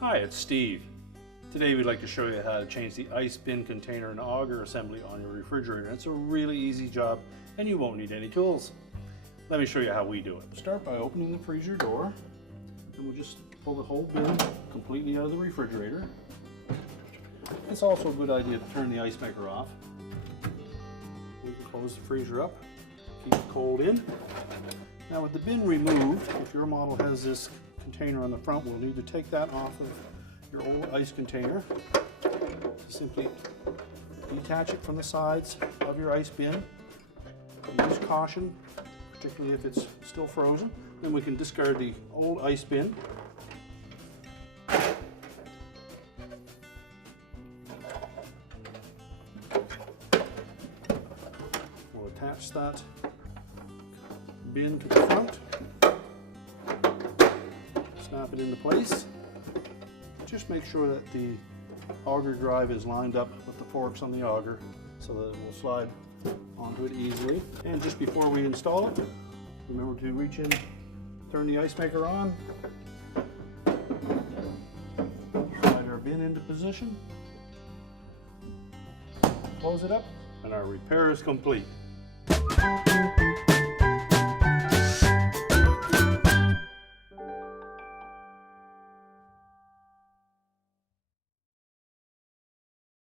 Hi, it's Steve. Today we'd like to show you how to change the ice bin container and auger assembly on your refrigerator. It's a really easy job and you won't need any tools. Let me show you how we do it. Start by opening the freezer door and we'll just pull the whole bin completely out of the refrigerator. It's also a good idea to turn the ice maker off. We can close the freezer up, keep it cold in. Now with the bin removed, if your model has this container on the front, we'll need to take that off of your old ice container. Simply detach it from the sides of your ice bin. Use caution, particularly if it's still frozen. Then we can discard the old ice bin. We'll attach that bin to the front. Snap it into place. Just make sure that the auger drive is lined up with the forks on the auger so that it will slide onto it easily. And just before we install it, remember to reach in, turn the ice maker on, slide our bin into position, close it up, and our repair is complete.